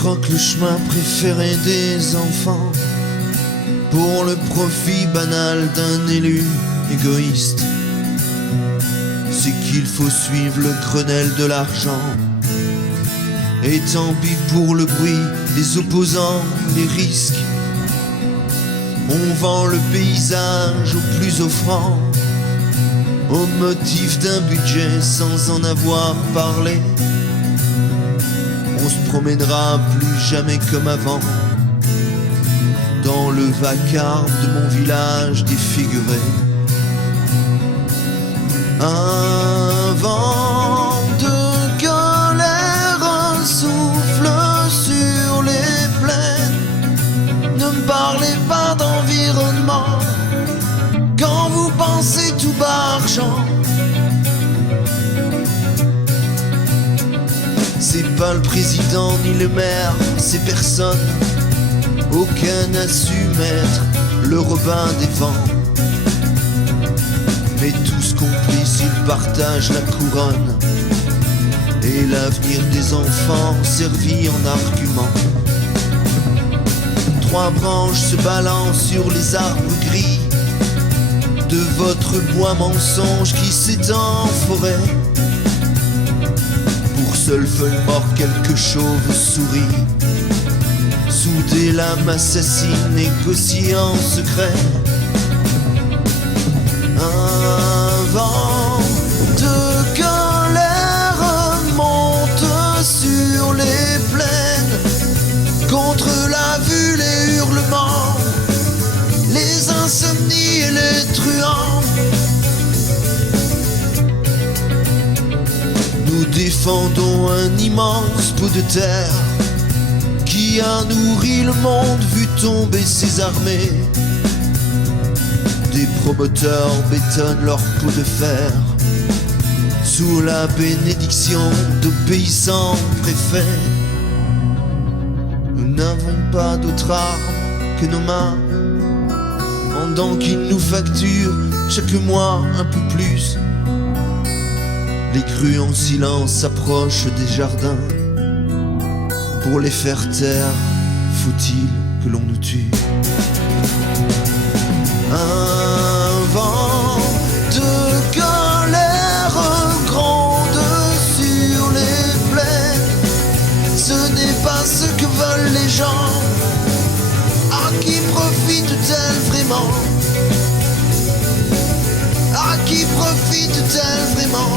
troquent le chemin préféré des enfants pour le profit banal d'un élu égoïste. C'est qu'il faut suivre le Grenelle de l'argent. Et tant pis pour le bruit, les opposants, les risques. On vend le paysage au plus offrant, au motif d'un budget sans en avoir parlé. On se promènera plus jamais comme avant dans le vacarme de mon village défiguré. Un vent de colère souffle sur les plaines. Ne me parlez pas d'environnement quand vous pensez tout bas argent. C'est pas le président ni le maire, c'est personne. Aucun n'a su mettre le Robin des vents. Mais tous complices, ils partagent la couronne et l'avenir des enfants servi en argument. Trois branches se balancent sur les arbres gris de votre bois mensonge qui s'étend en forêt. Pour seule feuille morte, quelques chauves-souris soudées, l'âme assassine, négociée en secret. Un vent de colère monte sur les plaines contre la vue, les hurlements, les insomnies et les truands. Nous défendons un immense pot de terre qui a nourri le monde, vu tomber ses armées. Des promoteurs bétonnent leur peau de fer sous la bénédiction d'obéissants préfets. Nous n'avons pas d'autre arme que nos mains, pendant qu'ils nous facturent chaque mois un peu plus. Les crues en silence s'approchent des jardins. Pour les faire taire, faut-il que l'on nous tue? Un vent de colère gronde sur les plaines. Ce n'est pas ce que veulent les gens. À qui profitent-elles vraiment? À qui profitent-elles vraiment?